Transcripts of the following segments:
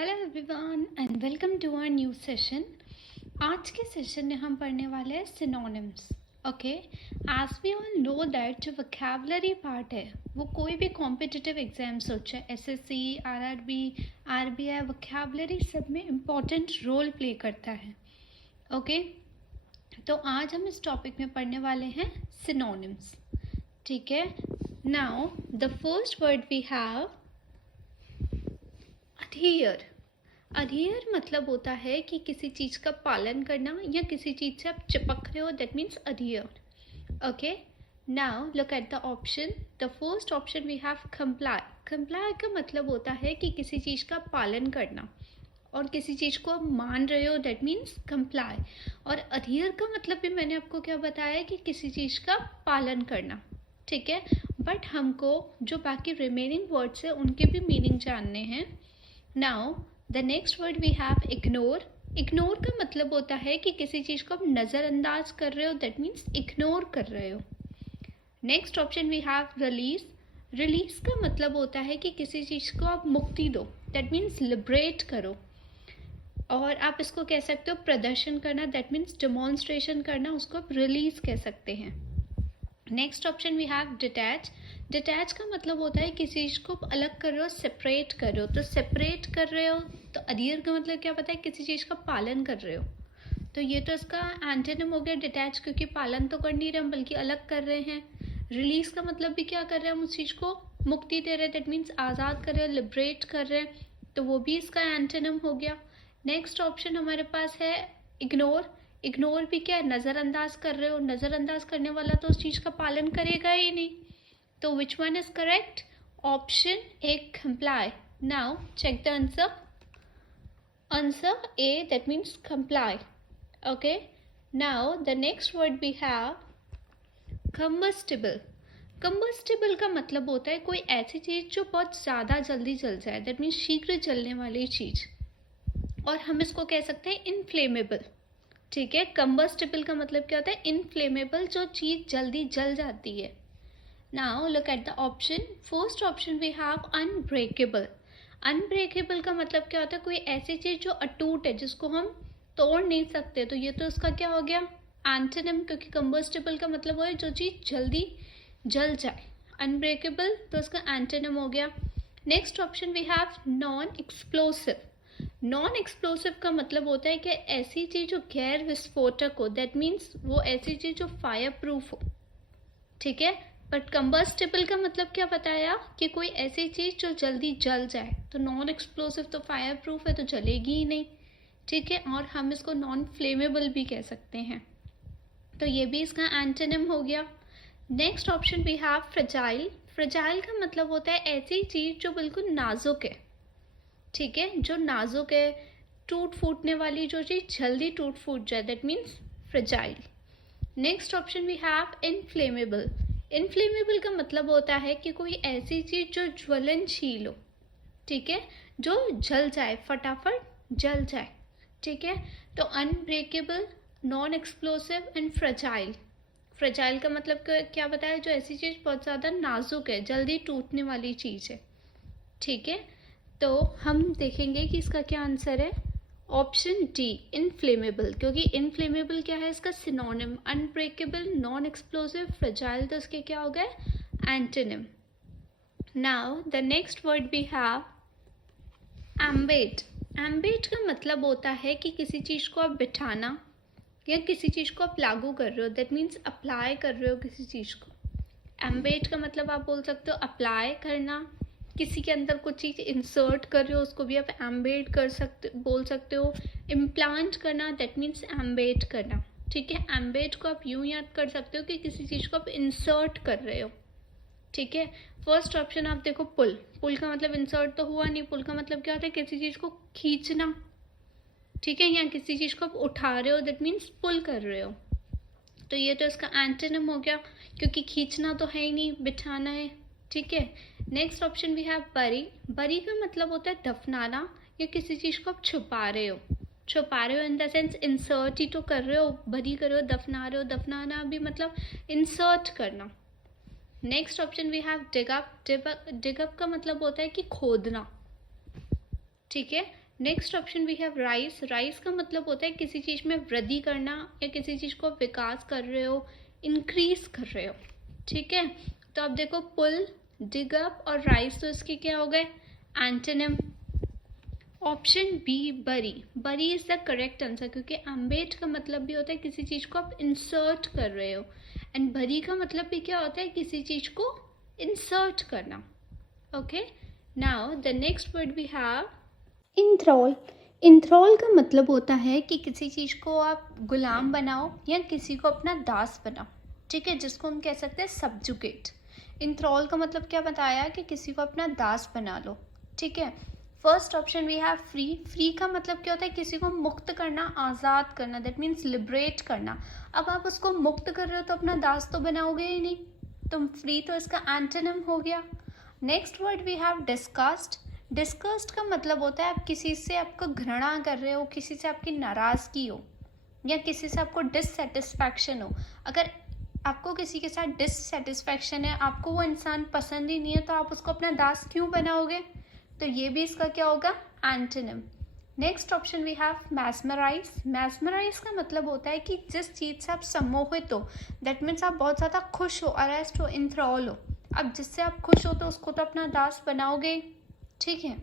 Hello everyone and welcome to our new session. आज के session में हम पढ़ने वाले हैं synonyms. Okay, as we all know that जो वोकैबुलरी पार्ट है वो कोई भी कॉम्पिटिटिव एग्जाम्स हो चाहे एसएससी, आरआरबी, आरबीआई, वोकैबुलरी सब में इम्पॉर्टेंट रोल प्ले करता है। ओके, तो आज हम इस टॉपिक में पढ़ने वाले हैं सिनोनिम्स। ठीक है, now the first word we have adhere. Adhere मतलब होता है कि किसी चीज़ का पालन करना या किसी चीज़ से आप चिपक रहे हो, that means adhere. Okay, now look at the option. The first option we have comply. Comply का मतलब होता है कि किसी चीज़ का पालन करना और किसी चीज़ को आप मान रहे हो, दैट मीन्स कंप्लाई। और अडहियर का मतलब भी मैंने आपको क्या बताया कि किसी चीज़ का पालन करना। ठीक है, बट हमको जो बाकी रिमेनिंग वर्ड्स है उनके भी मीनिंग जानने हैं। Now the next word we have ignore. Ignore का मतलब होता है कि किसी चीज़ को आप नज़रअंदाज कर रहे हो, दैट मीन्स इग्नोर कर रहे हो। Next option we have release. Release का मतलब होता है कि किसी चीज़ को आप मुक्ति दो, दैट मीन्स लिबरेट करो। और आप इसको कह सकते हो प्रदर्शन करना, दैट मीन्स डेमोन्स्ट्रेशन करना, उसको आप रिलीज कह सकते हैं। Next option we have detach. Detach का मतलब होता है किसी चीज़ को अलग कर रहे हो, सेपरेट कर रहे हो। तो सेपरेट कर रहे हो तो अडहियर का मतलब क्या पता है, किसी चीज़ का पालन कर रहे हो। तो ये तो इसका एंटोनिम हो गया डिटैच, क्योंकि पालन तो कर नहीं रहे हम बल्कि अलग कर रहे हैं। रिलीज का मतलब भी क्या कर रहे हैं, हम उस चीज़ को मुक्ति दे रहे हैं, दैट मीन्स आज़ाद कर रहे हैं, लिबरेट कर रहे हैं। तो वो भी इसका एंटोनिम हो गया। नेक्स्ट ऑप्शन हमारे पास है इग्नोर। इग्नोर भी क्या है, नज़रअंदाज कर रहे हो। नज़रअंदाज करने वाला तो उस चीज़ का पालन करेगा ही नहीं। तो which one is correct? Option A, comply. Now check the answer. Answer A, that means comply. Okay, now the next word we have combustible. Combustible का मतलब होता है कोई ऐसी चीज़ जो बहुत ज़्यादा जल्दी जल जाए, दैट मीन्स शीघ्र जलने वाली चीज़। और हम इसको कह सकते हैं इनफ्लेमेबल। ठीक है, कंबस्टिबल का मतलब क्या होता है, इनफ्लेमेबल, जो चीज़ जल्दी जल जाती है। Now look at the option. First option we have unbreakable. Unbreakable का मतलब क्या होता है, कोई ऐसी चीज़ जो अटूट है, जिसको हम तोड़ नहीं सकते। तो ये तो इसका क्या हो गया, एंटोनिम, क्योंकि कंबस्टिबल का मतलब है जो चीज़ जल्दी जल जाए। अनब्रेकेबल तो इसका एंटोनिम हो गया। Next option we have non explosive. Non explosive का मतलब होता है कि ऐसी चीज़ जो गैर विस्फोटक हो, दैट मीन्स वो ऐसी चीज़ जो फायर प्रूफ हो। ठीक है, बट कंबस्टिबल का मतलब क्या बताया कि कोई ऐसी चीज़ जो जल्दी जल जाए। तो नॉन एक्सप्लोसिव तो फायर प्रूफ है, तो जलेगी ही नहीं। ठीक है, और हम इसको नॉन फ्लेमेबल भी कह सकते हैं। तो ये भी इसका एंटोनिम हो गया। Next option we have fragile. Fragile का मतलब होता है ऐसी चीज़ जो बिल्कुल नाजुक है। ठीक है, जो नाजुक है, टूट फूटने वाली जो चीज़ जल्दी टूट फूट जाए, that means fragile. Next option we have inflammable. Inflammable का मतलब होता है कि कोई ऐसी चीज़ जो ज्वलनशील हो। ठीक है, जो जल जाए, फटाफट जल जाए। ठीक है, तो unbreakable, non explosive and fragile. Fragile का मतलब क्या बताया, जो ऐसी चीज़ बहुत ज़्यादा नाजुक है, जल्दी टूटने वाली चीज़ है। ठीक है, तो हम देखेंगे कि इसका क्या आंसर है। ऑप्शन डी, इनफ्लेमेबल, क्योंकि इनफ्लेमेबल क्या है इसका synonym. Unbreakable, non explosive, fragile, तो इसके क्या हो गए, antonym. Now the next word we have embed. Embed का मतलब होता है कि किसी चीज़ को आप बिठाना या किसी चीज़ को आप लागू कर रहे हो, दैट मीन्स अप्लाई कर रहे हो किसी चीज़ को। एम्बेड का मतलब आप बोल सकते हो अप्लाई करना। किसी के अंदर कुछ चीज़ इंसर्ट कर रहे हो, उसको भी आप एम्बेड बोल सकते हो। इम्प्लांट करना, दैट मीन्स एम्बेड करना। ठीक है, एम्बेड को आप यूँ याद कर सकते हो कि किसी चीज़ को आप इंसर्ट कर रहे हो। ठीक है, फर्स्ट ऑप्शन आप देखो पुल। पुल का मतलब इंसर्ट तो हुआ नहीं, पुल का मतलब क्या होता है, किसी चीज़ को खींचना। ठीक है, या किसी चीज़ को आप उठा रहे हो, दैट मीन्स पुल कर रहे हो। तो ये तो इसका एंटोनिम हो गया, क्योंकि खींचना तो है ही नहीं, बिठाना है। ठीक है, नेक्स्ट ऑप्शन भी है बरी। बरी का मतलब होता है दफनाना या किसी चीज़ को आप छुपा रहे हो। छुपा रहे हो इन द सेंस इंसर्ट ही तो कर रहे हो, बरी कर रहे हो, दफना रहे हो। दफनाना भी मतलब इंसर्ट करना। Next option we have dig up. Dig up का मतलब होता है कि खोदना। ठीक है, next option we have rise. Rise का मतलब होता है किसी चीज़ में वृद्धि करना या किसी चीज़ को विकास कर रहे हो, इंक्रीज कर रहे हो, ठीक है। तो अब देखो पुल, डिग अप और राइज, तो इसके क्या हो गए एंटोनिम। ऑप्शन बी बरी। बरी इज द करेक्ट आंसर, क्योंकि एम्बेड का मतलब भी होता है किसी चीज़ को आप इंसर्ट कर रहे हो, एंड बरी का मतलब भी क्या होता है किसी चीज़ को इंसर्ट करना। Okay, now the next word we have enthral. Enthral का मतलब होता है कि किसी चीज़ को आप गुलाम बनाओ या किसी को अपना दास बनाओ, ठीक है, जिसको हम कह सकते हैं सब्जुगेट। इंथ्रॉल का मतलब क्या बताया कि किसी को अपना दास बना लो, ठीक है। First option we have free. Free का मतलब क्या होता है किसी को मुक्त करना, आज़ाद करना, दैट मीन्स लिबरेट करना। अब आप उसको मुक्त कर रहे हो तो अपना दास तो बनाओगे ही नहीं, तो फ्री तो इसका एंटोनिम हो गया। Next word we have disgust. Disgust का मतलब होता है आप किसी से आपको घृणा कर रहे हो, किसी से आपकी नाराज़गी हो या किसी से आपको डिससेटिस्फैक्शन हो। अगर आपको किसी के साथ डिससेटिस्फैक्शन है, आपको वो इंसान पसंद ही नहीं है, तो आप उसको अपना दास क्यों बनाओगे, तो ये भी इसका क्या होगा antonym. Next option we have mesmerise. Mesmerise का मतलब होता है कि जिस चीज़ से आप सम्मोहित हो, दैट मीन्स आप बहुत ज़्यादा खुश हो, अरेस्ट हो, इंथ्रॉल हो। अब जिससे आप खुश हो तो उसको तो अपना दास बनाओगे, ठीक है।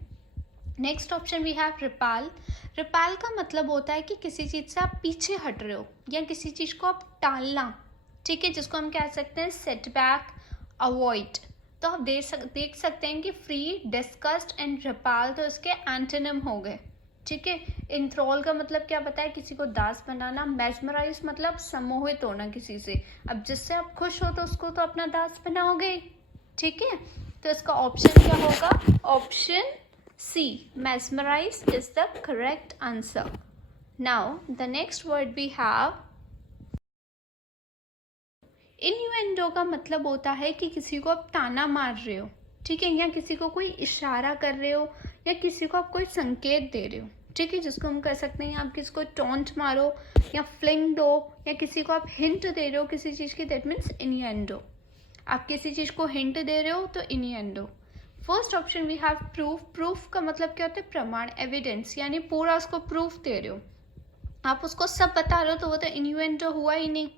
Next option we have repel. Repel का मतलब होता है कि किसी चीज़ से आप पीछे हट रहे हो या किसी चीज़ को आप टालना, ठीक है, जिसको हम कह सकते हैं सेटबैक, अवॉइड। तो आप देख सकते हैं कि फ्री, डिस्गस्ट एंड रिपाल तो इसके एंटोनिम हो गए, ठीक है। इंथ्रॉल का मतलब क्या बताया, किसी को दास बनाना। मेस्मराइज मतलब सम्मोहित होना किसी से। अब जिससे आप खुश हो तो उसको तो अपना दास बनाओगे, ठीक है। तो इसका ऑप्शन क्या होगा, option c, mesmerise is the correct answer. Now the next word we have innuendo. का मतलब होता है कि किसी को आप ताना मार रहे हो, ठीक है, या किसी को कोई इशारा कर रहे हो या किसी को आप कोई संकेत दे रहे हो, ठीक है, जिसको हम कह सकते हैं आप किसी को टॉन्ट मारो या फ्लिंग दो या किसी को आप हिंट दे रहे हो किसी चीज़ की, दैट मीन्स इन्यूएंडो। आप किसी चीज़ को हिंट दे रहे हो तो innuendo. First option we have proof. Proof का मतलब क्या होता है प्रमाण, एविडेंस, यानी पूरा उसको प्रूफ दे रहे हो, आप उसको सब बता रहे हो तो वो तो इन्यूएंडो हुआ ही नहीं,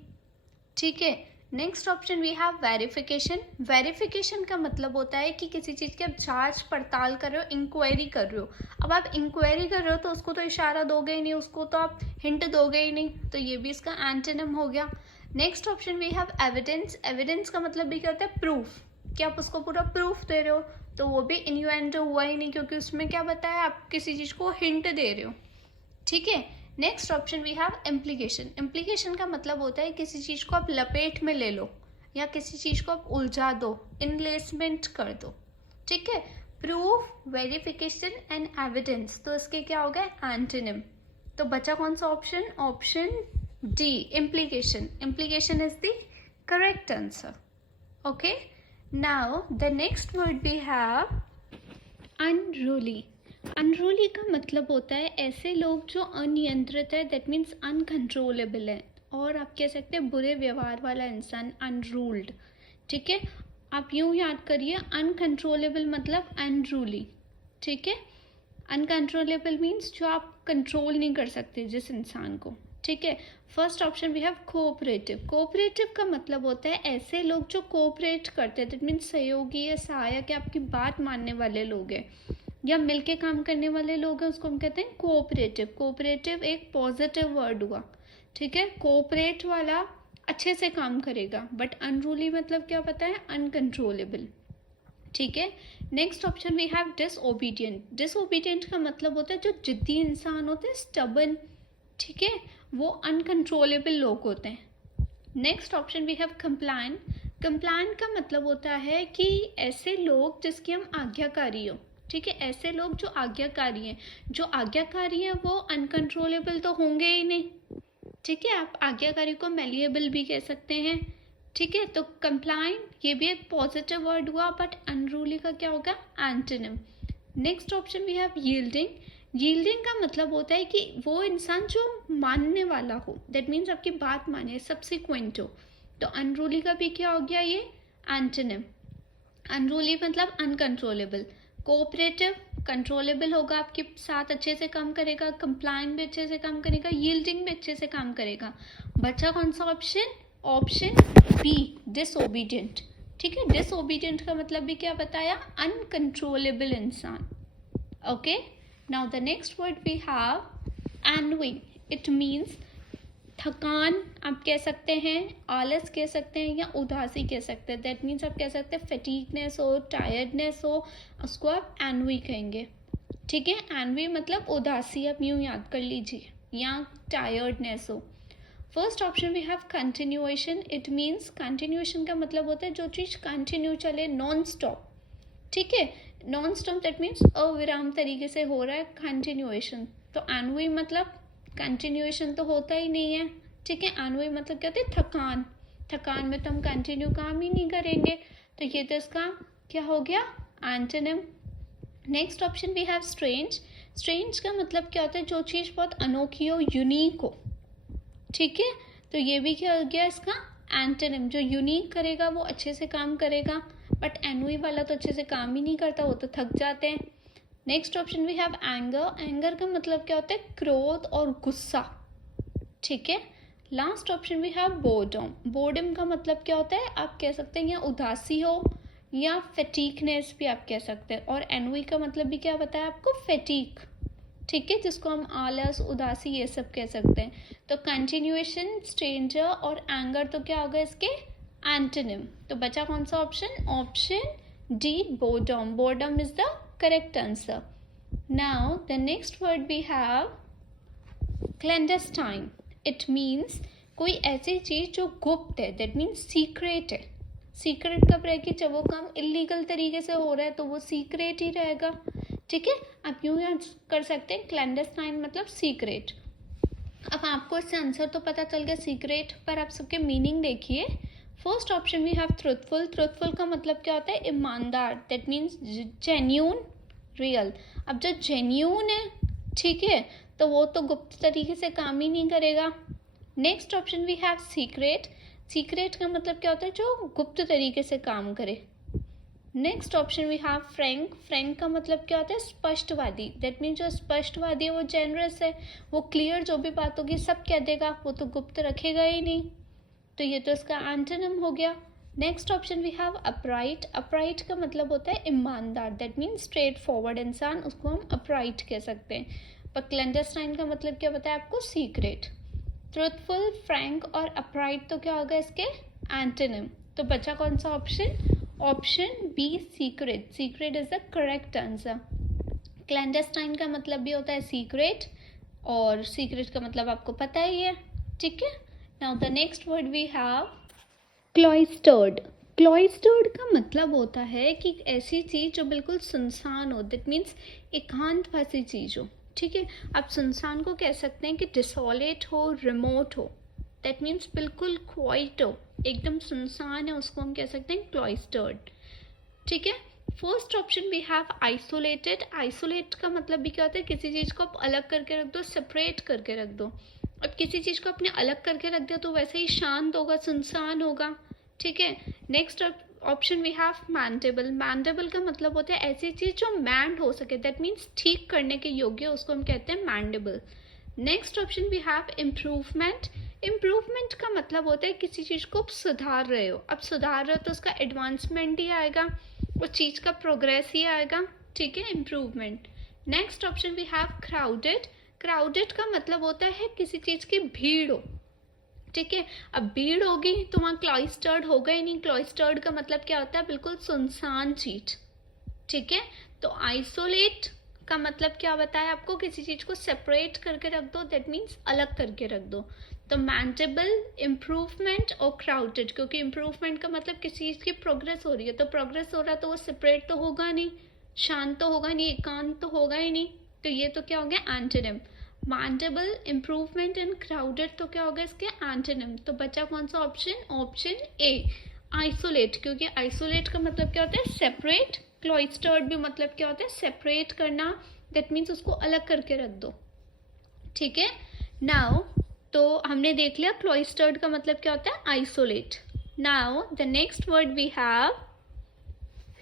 ठीक है। Next option we have verification. Verification का मतलब होता है कि किसी चीज़ की आप जांच पड़ताल कर रहे हो, इंक्वायरी कर रहे हो। अब आप इंक्वायरी कर रहे हो तो उसको तो इशारा दोगे ही नहीं, उसको तो आप हिंट दोगे ही नहीं, तो ये भी इसका एंटोनिम हो गया। Next option we have evidence. Evidence का मतलब भी क्या होता है प्रूफ, कि आप उसको पूरा प्रूफ दे रहे हो, तो वो भी इन्यूएंडो हुआ ही नहीं, क्योंकि उसमें क्या बताया आप किसी चीज़ को हिंट दे रहे हो, ठीक है। Next option we have implication. Implication का मतलब होता है किसी चीज़ को आप लपेट में ले लो या किसी चीज़ को आप उलझा दो, इनलेसमेंट कर दो, ठीक है। प्रूफ, वेरिफिकेशन एंड एविडेंस, तो इसके क्या हो गए एंटोनिम। तो बचा कौन सा option, option D, implication. Implication is the correct answer. Okay, now the next word we have unruly. Unruly का मतलब होता है ऐसे लोग जो अनियंत्रित है, दैट मीन्स अनकंट्रोलेबल है, और आप कह सकते हैं बुरे व्यवहार वाला इंसान, अनरूल्ड, ठीक है। आप यूं याद करिए, अनकंट्रोलेबल मतलब अनरूली, ठीक है। अनकंट्रोलेबल मीन्स जो आप कंट्रोल नहीं कर सकते जिस इंसान को, ठीक है। First option we have cooperative. Cooperative का मतलब होता है ऐसे लोग जो कोऑपरेट करते हैं, दैट मीन्स सहयोगी या सहायक, आपकी बात मानने वाले लोग हैं या मिलके काम करने वाले लोग हैं, उसको हम कहते हैं कोऑपरेटिव। कोऑपरेटिव एक पॉजिटिव वर्ड हुआ, ठीक है। कोऑपरेट वाला अच्छे से काम करेगा, बट अनरूली मतलब क्या पता है, अनकंट्रोलेबल, ठीक है। Next option we have disobedient. Disobedient का मतलब होता है जो जिद्दी इंसान होते हैं, स्टबन, ठीक है, वो अनकंट्रोलेबल लोग होते हैं। Next option we have compliant. Compliant का मतलब होता है कि ऐसे लोग जिसकी हम आज्ञाकारी हो, ठीक है, ऐसे लोग जो आज्ञाकारी हैं। जो आज्ञाकारी हैं वो अनकंट्रोलेबल तो होंगे ही नहीं, ठीक है। आप आज्ञाकारी को मैलिएबल भी कह सकते हैं, ठीक है। तो कंप्लायंट ये भी एक पॉजिटिव वर्ड हुआ, बट अनरूली का क्या होगा antonym. Next option we have yielding. Yielding का मतलब होता है कि वो इंसान जो मानने वाला हो, दैट मीन्स आपकी बात माने, सब्सिक्वेंट हो। तो अनरूली का भी क्या हो गया ये एंटोनिम। अनरूली मतलब अनकंट्रोलेबल, कोऑपरेटिव कंट्रोलेबल होगा, आपके साथ अच्छे से काम करेगा, कंप्लायंट भी अच्छे से काम करेगा, यील्डिंग भी अच्छे से काम करेगा। बचा कौन सा ऑप्शन? Option B, disobedient. ठीक है, डिसओबीडियंट का मतलब भी क्या बताया? अनकंट्रोलेबल इंसान। Okay, now the next word we have ennui. It means थकान आप कह सकते हैं, आलस कह सकते हैं, या उदासी कह सकते हैं। दैट मीन्स आप कह सकते हैं फटीगनेस हो, टायर्डनेस हो, उसको आप एनवी कहेंगे। ठीक है, एनवी मतलब उदासी, आप यूँ याद कर लीजिए, या टायर्डनेस हो। First option we have continuation. It means continuation का मतलब होता है जो चीज़ कंटिन्यू चले, नॉन स्टॉप। ठीक है, नॉन स्टॉप दैट मीन्स अविराम तरीके से हो रहा है, कंटिन्यूएशन। तो एनवी मतलब कंटिन्यूएशन तो होता ही नहीं है। ठीक है, एनवी मतलब क्या होता है? थकान। थकान में तो हम कंटिन्यू काम ही नहीं करेंगे, तो ये तो इसका क्या हो गया? Antonym. Next option we have strange. Strange का मतलब क्या होता है? जो चीज़ बहुत अनोखी हो, यूनिक हो। ठीक है, तो ये भी क्या हो गया इसका? एंटोनिम। जो यूनिक करेगा वो अच्छे से काम करेगा, बट एनवी वाला तो अच्छे से काम ही नहीं करता, वो तो थक जाते हैं। Next option we have anger. Anger का मतलब क्या होता है? क्रोध और गुस्सा। ठीक है, last option we have boredom. Boredom का मतलब क्या होता है? आप कह सकते हैं या उदासी हो, या फटीकनेस भी आप कह सकते हैं। और एनवी का मतलब भी क्या बताया आपको? फटीक। ठीक है, जिसको हम आलस, उदासी ये सब कह सकते हैं। तो कंटिन्यूएशन, स्ट्रेंजर और एंगर तो क्या होगा इसके? एंटोनिम। तो बचा कौन सा option? Option D, boredom. Boredom is the correct answer. Now the next word we have clandestine. It means कोई ऐसी चीज जो गुप्त है, that means secret है। सीक्रेट कब रहेगी? जब वो काम इलीगल तरीके से हो रहा है तो वो सीक्रेट ही रहेगा। ठीक है, आप यूँ याद कर सकते हैं क्लैंडेस्टाइन मतलब सीक्रेट। अब आपको इससे आंसर तो पता चल गया सीक्रेट, पर आप सबके मीनिंग देखिए। First option we have truthful. Truthful का मतलब क्या होता है? ईमानदार। That means genuine, real. अब जो जेन्यून है, ठीक है, तो वो तो गुप्त तरीके से काम ही नहीं करेगा। Next option we have secret. Secret का मतलब क्या होता है? जो गुप्त तरीके से काम करे। Next option we have frank. Frank का मतलब क्या होता है? स्पष्टवादी। दैट मीन्स जो स्पष्टवादी है वो जेनरस है, वो क्लियर जो भी बात होगी सब कह देगा, वो तो गुप्त रखेगा ही नहीं। तो ये तो इसका एंटोनिम हो गया। Next option we have upright. Upright का मतलब होता है ईमानदार। दैट मीन्स स्ट्रेट फॉरवर्ड इंसान, उसको हम अपराइट कह सकते हैं। पर क्लैंडेस्टाइन का मतलब क्या बताया आपको? सीक्रेट। ट्रुथफुल, फ्रैंक और अपराइट तो क्या होगा इसके? एंटोनिम। तो बचा कौन सा option? Option B, secret. Secret is the correct answer. Clandestine का मतलब भी होता है सीक्रेट, और सीक्रेट का मतलब आपको पता ही है। ठीक है, now the next word we have cloistered. Cloistered का मतलब होता है कि ऐसी चीज़ जो बिल्कुल सुनसान हो। दैट मीन्स एकांत वासी चीज़ हो। ठीक है, आप सुनसान को कह सकते हैं कि डिसोलेट हो, रिमोट हो। दैट मीन्स बिल्कुल क्वाइट हो, एकदम सुनसान है, उसको हम कह सकते हैं क्लॉइस्टर्ड। ठीक है, first option we have isolated. Isolate का मतलब भी क्या होता है? किसी चीज़ को आप अलग करके रख दो, सेपरेट करके रख दो। अब किसी चीज़ को अपने अलग करके रख दिया तो वैसे ही शांत होगा, सुनसान होगा। ठीक है, next option we have mendable. Mendable का मतलब होता है ऐसी चीज़ जो मैंड हो सके। दैट मीन्स ठीक करने के योग्य, उसको हम कहते हैं मैंडेबल। Next option we have improvement. Improvement का मतलब होता है किसी चीज़ को आप सुधार रहे हो। अब सुधार रहे हो तो उसका एडवांसमेंट ही आएगा, उस चीज़ का प्रोग्रेस ही आएगा। ठीक है, improvement. Next option we have crowded. Crowded का मतलब होता है किसी चीज़ की भीड़ हो। ठीक है, अब भीड़ होगी तो वहाँ क्लॉइस्टर्ड होगा ही नहीं। क्लॉइस्टर्ड का मतलब क्या होता है? बिल्कुल सुनसान चीज। ठीक है, तो आइसोलेट का मतलब क्या बताया आपको? किसी चीज को सेपरेट करके रख दो, दैट मीन्स अलग करके रख दो। तो मैनेजेबल, इम्प्रूवमेंट और क्राउडेड, क्योंकि इम्प्रूवमेंट का मतलब किसी चीज की प्रोग्रेस हो रही है, तो प्रोग्रेस हो रहा है तो वो सेपरेट तो होगा नहीं, शांत तो होगा नहीं, एकांत तो होगा ही नहीं। तो ये तो क्या हो गया? Antonym. Mandible, improvement and crowded तो क्या होगा इसके? एंटोनिम। तो बचा कौन सा ऑप्शन? Option A, isolate. क्योंकि आइसोलेट का मतलब क्या होता है? सेपरेट। क्लॉइस्टर्ड भी मतलब क्या होता है? सेपरेट करना। दैट मीन्स उसको अलग करके रख दो। ठीक है, नाउ तो हमने देख लिया क्लॉइस्टर्ड का मतलब क्या होता है? Isolate. Now the next word we have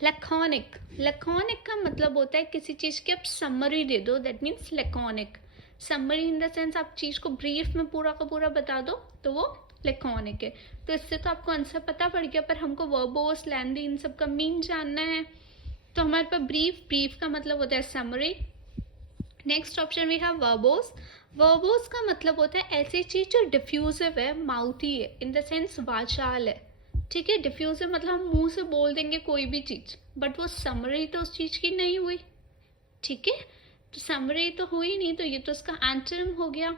laconic, laconic का मतलब होता है किसी चीज़ की आप समरी दे दो, that means laconic. Summary in the sense आप चीज़ को ब्रीफ में पूरा का पूरा बता दो तो वो लैकोनिक है। तो इससे तो आपको आंसर पता पड़ गया, पर हमको वर्बोस, लैंदी इन सब का मीन जानना है। तो हमारे पास ब्रीफ, ब्रीफ का मतलब होता है summary. Next option we have verbose. Verbose का मतलब होता है ऐसी चीज़ जो डिफ्यूजिव है, माउथी है, इन द सेंस वाचाल है। ठीक है, डिफ्यूजिव मतलब हम मुंह से बोल देंगे कोई भी चीज़, बट वो समरी तो उस चीज़ की नहीं हुई। ठीक है, तो समरी तो हुई नहीं, तो ये तो उसका एंटोनिम हो गया।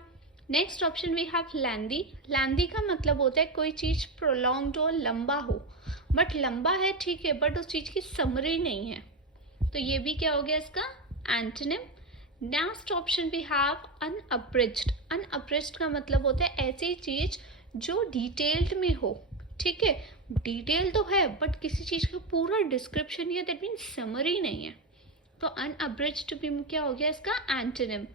नेक्स्ट ऑप्शन वी हैव लैंदी। लैंदी का मतलब होता है कोई चीज़ प्रोलॉन्ग्ड हो, लंबा हो, बट लंबा है ठीक है, बट उस चीज़ की समरी नहीं है, तो ये भी क्या हो गया इसका antonym. Next option we have unabridged. Unabridged का मतलब होता है ऐसी चीज़ जो डिटेल्ड में हो। ठीक है, डिटेल तो है बट किसी चीज़ का पूरा डिस्क्रिप्शन या दैट मीन्स समरी नहीं है, तो अनअब्रिज्ड भी क्या हो गया इसका एंटोनिम।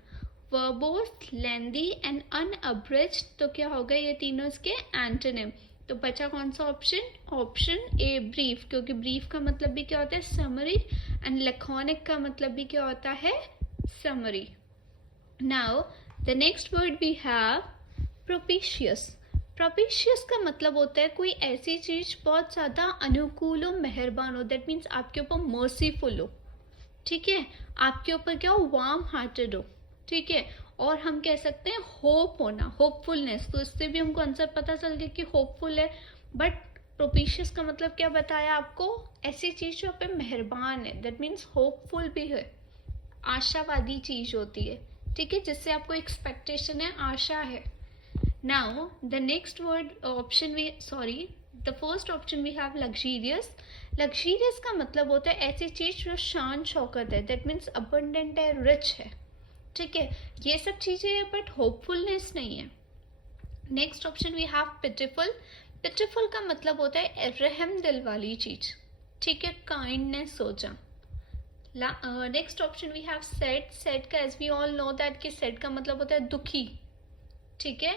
वर्बोस, लेंदी एंड अनअब्रिज्ड, तो क्या हो गया ये तीनों इसके एंटोनिम। तो बचा कौन सा ऑप्शन? ऑप्शन ए ब्रीफ, क्योंकि ब्रीफ का मतलब भी क्या होता है समरी, एंड लैकोनिक का मतलब भी क्या होता है summary. Now the next word we have propitious. Propitious का मतलब होता है कोई ऐसी चीज बहुत ज़्यादा अनुकूल हो, मेहरबान हो, दैट मीन्स आपके ऊपर मर्सीफुल हो। ठीक है, आपके ऊपर क्या हो, वार्म हार्टेड हो। ठीक है, और हम कह सकते हैं होप होना, होपफुलनेस, तो इससे भी हमको आंसर पता चल गया कि होपफुल है। बट प्रोपिशियस का मतलब क्या बताया आपको, ऐसी चीज जो आप पे मेहरबान है, दैट मीन्स होपफुल भी है, आशावादी चीज होती है। ठीक है, जिससे आपको एक्सपेक्टेशन है, आशा है। Now the next word option we the first option we have luxurious. Luxurious का मतलब होता है ऐसी चीज जो शान शौकत है, दैट मीन्स अबंडेंट है, रिच है। ठीक है, ये सब चीजें है बट होपफुलनेस नहीं है। Next option we have pitiful. Pitiful का मतलब होता है रहम दिल वाली चीज। ठीक है, काइंडनेस सोचा। Next option we have sad. Sad का as we all know that कि सैड का मतलब होता है दुखी। ठीक है,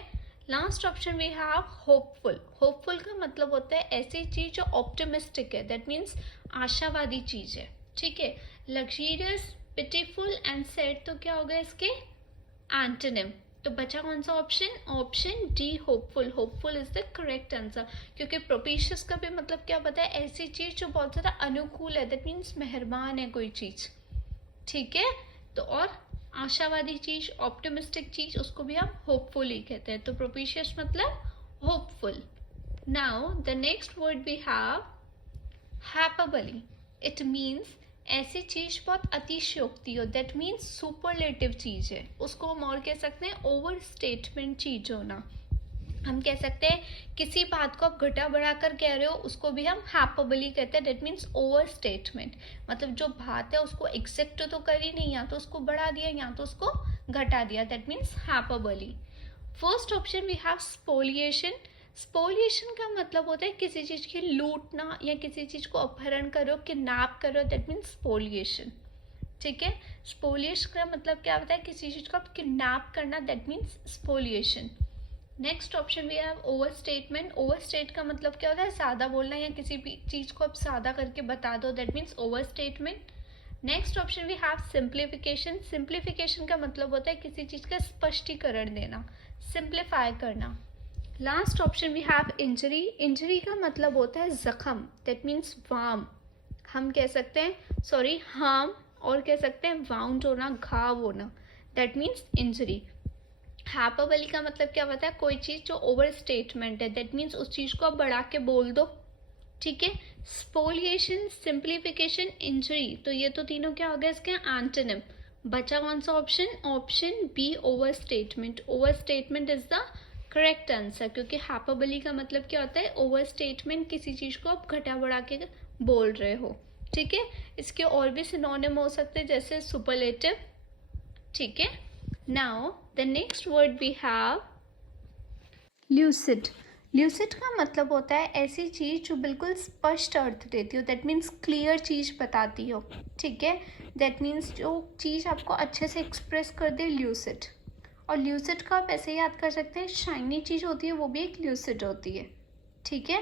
last option we have hopeful. Hopeful का मतलब होता है ऐसी चीज जो ऑप्टिमिस्टिक है, दैट मीन्स आशावादी चीज है। ठीक है, लग्जीरियस, पिटीफुल एंड सैड तो क्या हो गया इसके एंटोनिम। तो बचा कौन सा option? Option D hopeful. Hopeful is the correct answer, क्योंकि प्रोपिशियस का भी मतलब क्या पता है, ऐसी चीज जो बहुत ज्यादा अनुकूल है, दैट मीन्स मेहरबान है कोई चीज। ठीक है, तो और आशावादी चीज, ऑप्टिमिस्टिक चीज, उसको भी हम होपफुल ही कहते हैं। तो प्रोपिशियस मतलब hopeful. Now the next word we have hyperbole. It means ऐसी चीज बहुत अतिशयोक्ति हो, दैट मीन्स सुपरलेटिव चीज है, उसको हम और कह सकते हैं ओवर स्टेटमेंट चीज होना। हम कह सकते हैं किसी बात को आप घटा बढ़ा कर कह रहे हो, उसको भी हम हाइपरबली कहते हैं, दैट मीन्स ओवर स्टेटमेंट। मतलब जो बात है उसको एग्जैक्ट तो कर ही नहीं, या तो उसको बढ़ा दिया या तो उसको घटा दिया, that means hyperbole. First option we have spoliation. Spoliation का मतलब होता है किसी चीज की लूटना या किसी चीज को अपहरण करो, किडनैप करो, दैट मीन्स स्पोलिएशन। ठीक है, स्पोलिएशन का मतलब क्या होता है, किसी चीज को किडनैप करना, that means spoliation. Next option we have over statement. Overstate का मतलब क्या होता है, ज्यादा बोलना या किसी भी चीज को आप ज्यादा करके बता दो, that means over statement. Next option we have simplification. Simplification का मतलब होता है किसी चीज का स्पष्टीकरण देना, सिंप्लीफाई करना। Last option we have injury. Injury का मतलब होता है जख्म, दैट मीन्स वार्म। हम कह सकते हैं हार्म, और कह सकते हैं वाउंड होना, घाव होना, दैट मीन्स इंजरी। हाइपरबली का मतलब क्या होता है, कोई चीज जो ओवर स्टेटमेंट है, दैट मीन्स उस चीज को आप बढ़ा के बोल दो। ठीक है, स्पोलिएशन, सिंप्लीफिकेशन, इंजरी, तो ये तो तीनों क्या हो गया इसके एंटोनिम। बचा कौन सा option? Option B over statement. Over statement is the correct answer, क्योंकि हाइपरबली का मतलब क्या होता है, ओवर स्टेटमेंट, किसी चीज को आप घटा बढ़ा के बोल रहे हो। ठीक है, इसके और भी सिनोनिम हो सकते हैं जैसे सुपरलेटिव। ठीक है, now the next word we have lucid. Lucid का मतलब होता है ऐसी चीज जो बिल्कुल स्पष्ट अर्थ देती हो, दैट मीन्स क्लियर चीज बताती हो। ठीक है, दैट मीन्स जो चीज आपको अच्छे से एक्सप्रेस कर दे, ल्यूसिड। और ल्यूसिड का आप ऐसे याद कर सकते हैं, शाइनी चीज होती है वो भी एक ल्यूसिड होती है। ठीक है,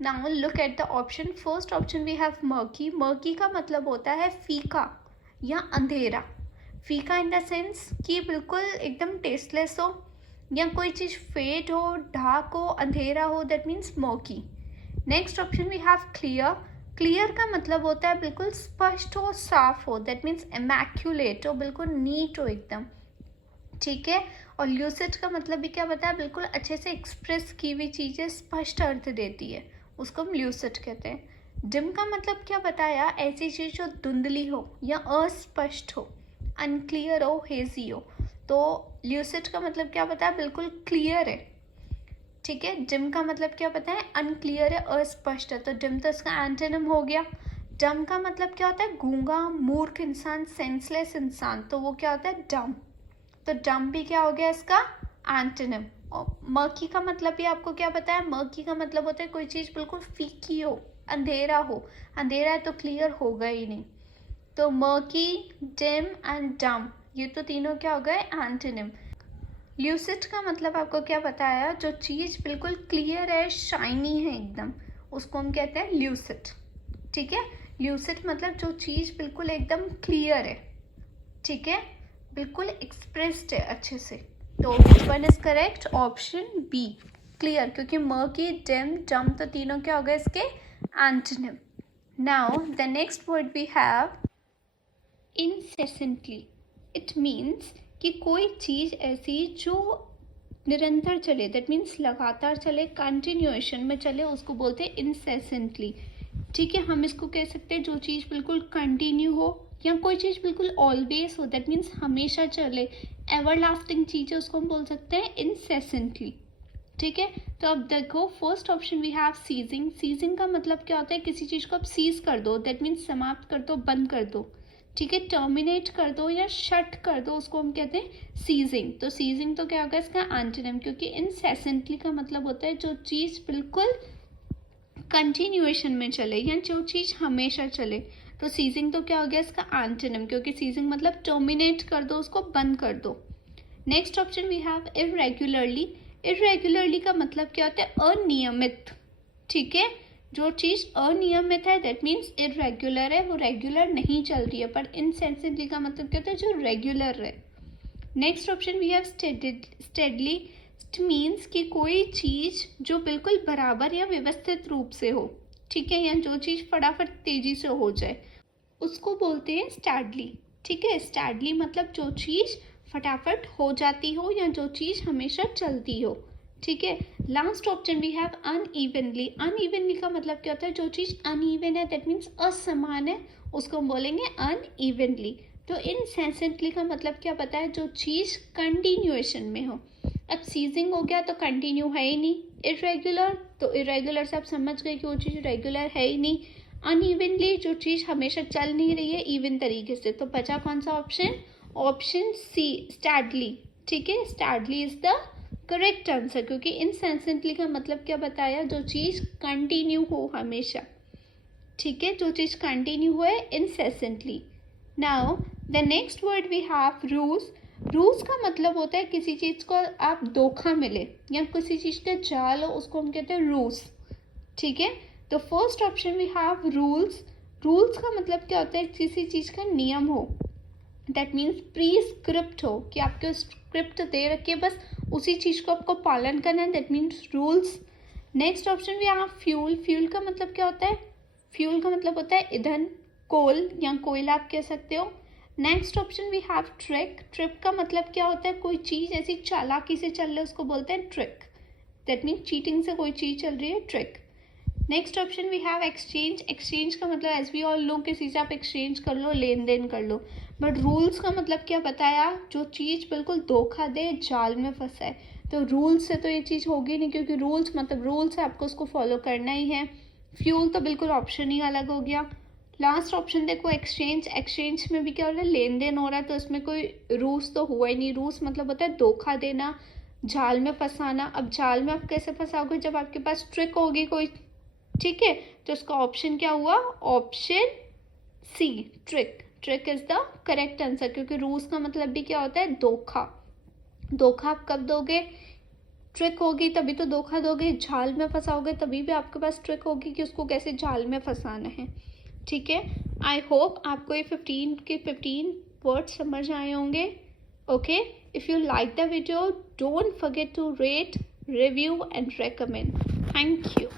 now look at the option. First option we have murky. Murky का मतलब होता है फीका या अंधेरा. फीका इन द सेंस कि बिल्कुल एकदम टेस्टलेस हो, या कोई चीज़ फेड हो, डार्क हो, अंधेरा हो, that means murky. Next option we have clear. Clear का मतलब होता है बिल्कुल स्पष्ट हो, साफ हो, दैट मीन्स इमैक्यूलेट हो, बिल्कुल नीट हो एकदम. ठीक है. और ल्यूसिड का मतलब भी क्या बताया, बिल्कुल अच्छे से एक्सप्रेस की हुई चीज़ें स्पष्ट अर्थ देती है, उसको हम ल्यूसिड कहते हैं. डिम का मतलब क्या बताया, ऐसी चीज़ जो धुंधली हो या अस्पष्ट हो, अनक्लियर हो, हेजी हो. तो ल्यूसिड का मतलब क्या बताया, बिल्कुल क्लियर है. ठीक है. डिम का मतलब क्या बताया, अनक्लियर है, अस्पष्ट है. तो डिम तो इसका एंटोनिम हो गया. डम का मतलब क्या होता है, गूंगा, मूर्ख इंसान, सेंसलेस इंसान. तो वो क्या होता है, डम. तो डम भी क्या हो गया इसका एंटोनिम. और मर्की का मतलब भी आपको क्या बताया, मर्की का मतलब होता है कोई चीज़ बिल्कुल फीकी हो, अंधेरा हो. अंधेरा है तो क्लियर होगा ही नहीं. तो मर्की, डिम एंड डम, ये तो तीनों क्या हो गए, एंटोनिम. ल्यूसिड का मतलब आपको क्या बताया, जो चीज़ बिल्कुल क्लियर है, शाइनी है एकदम, उसको हम कहते हैं ल्यूसिड. ठीक है. ल्यूसिड मतलब जो चीज़ बिल्कुल एकदम क्लियर है. ठीक है. बिल्कुल एक्सप्रेस्ड है अच्छे से. तो which one is correct, option B, clear. क्योंकि मर्की, डिम, डम तो तीनों क्या हो गए इसके antonym. Now the next word we have incessantly. It means कि कोई चीज़ ऐसी जो निरंतर चले, दैट मीन्स लगातार चले, कंटिन्यूएशन में चले, उसको बोलते हैं incessantly. ठीक है. हम इसको कह सकते हैं जो चीज़ बिल्कुल कंटिन्यू हो, या कोई चीज़ बिल्कुल ऑलवेज हो, दैट मीन्स हमेशा चले, एवर लास्टिंग चीज़ है, उसको हम बोल सकते हैं incessantly. ठीक है. तो अब देखो, first option we have ceasing. Ceasing का मतलब क्या होता है, किसी चीज़ को आप सीज कर दो, दैट मीन्स समाप्त कर दो, बंद कर दो. ठीक है. टर्मिनेट कर दो या शट कर दो, उसको हम कहते हैं सीजिंग. तो सीजिंग तो क्या होगा इसका एंटोनिम, क्योंकि incessantly का मतलब होता है जो चीज़ बिल्कुल कंटिन्यूएशन में चले, या जो चीज़ हमेशा चले. तो सीजिंग तो क्या हो गया इसका एंटोनिम, क्योंकि सीजिंग मतलब टर्मिनेट कर दो, उसको बंद कर दो. Next option we have irregularly. Irregularly का मतलब क्या होता है, अनियमित. ठीक है. जो चीज़ अनियमित है, दैट मीन्स इरेगुलर है, वो रेगुलर नहीं चल रही है. पर इनसेंसिबली का मतलब क्या होता है, जो रेगुलर है. Next option we have steadily. It means कि कोई चीज़ जो बिल्कुल बराबर या व्यवस्थित रूप से हो. ठीक है. या जो चीज़ फटाफट तेजी से हो जाए, उसको बोलते हैं स्टैडली. ठीक है. स्टैडली मतलब जो चीज़ फटाफट हो जाती हो, या जो चीज़ हमेशा चलती हो. ठीक है. Last option we have unevenly. Unevenly का मतलब क्या होता है, जो चीज़ अनइवन है, दैट मीन्स असमान है, उसको हम बोलेंगे अनइवनली. तो इनसेंसेंटली का मतलब क्या पता है, जो चीज़ कंटिन्यूएशन में हो. अब सीजिंग हो गया तो कंटिन्यू है ही नहीं. इरेगुलर, तो इरेगुलर से आप समझ गए कि वो चीज़ रेगुलर है ही नहीं. अनइवनली, जो चीज़ हमेशा चल नहीं रही है इवन तरीके से. तो बचा कौन सा ऑप्शन, ऑप्शन सी, स्टैडली. ठीक है. स्टैडली इज द करेक्ट आंसर, क्योंकि इनसेंसेंटली का मतलब क्या बताया, जो चीज़ कंटिन्यू हो हमेशा. ठीक है. जो चीज़ कंटिन्यू हुए incessantly. Now the next word we have ruse. Ruse का मतलब होता है किसी चीज़ को आप धोखा मिले, या किसी चीज़ का जाल हो, उसको हम कहते हैं रूज. ठीक है. तो first option we have rules. Rules का मतलब क्या होता है, किसी चीज़ का नियम हो, दैट मीन्स प्रीस्क्रिप्ट हो, कि आपको स्क्रिप्ट दे रखी है, बस उसी चीज़ को आपको पालन करना है, that means rules. Next option we have fuel. Fuel का मतलब क्या होता है, फ्यूल का मतलब होता है ईंधन, कोल या कोयला आप कह सकते हो. Next option we have trick. Trick का मतलब क्या होता है, कोई चीज़ ऐसी चालाकी से चल रही है, उसको बोलते हैं ट्रिक. दैट मीन्स चीटिंग से कोई चीज़ चल रही है, trick. Next option we have exchange. Exchange का मतलब एज वी ऑल नो, किसी से आप एक्सचेंज कर लो, लेन देन कर लो. बट रूल्स का मतलब क्या बताया, जो चीज़ बिल्कुल धोखा दे, जाल में फंसा है. तो रूल्स से तो ये चीज़ होगी नहीं, क्योंकि रूल्स मतलब रूल्स है, आपको उसको फॉलो करना ही है. फ्यूल तो बिल्कुल ऑप्शन ही अलग हो गया. लास्ट ऑप्शन देखो एक्सचेंज. एक्सचेंज में भी क्या हो रहा है, लेन देन हो रहा है, तो इसमें कोई रूस तो हुआ ही नहीं. रूस मतलब होता है धोखा देना, जाल में फंसाना. अब जाल में आप कैसे फंसाओगे, जब आपके पास ट्रिक होगी कोई. ठीक है. तो इसका ऑप्शन क्या हुआ, option C, trick. Trick is the correct answer, क्योंकि रूस का मतलब भी क्या होता है, धोखा. धोखा आप कब दोगे, ट्रिक होगी तभी तो धोखा दोगे, जाल में फंसाओगे तभी भी आपके पास ट्रिक होगी कि उसको कैसे जाल में फंसाना है। ठीक है, आई होप आपको ये 15 वर्ड्स समझ आए होंगे। Okay, if you like the video, don't forget to rate, review and recommend. Thank you.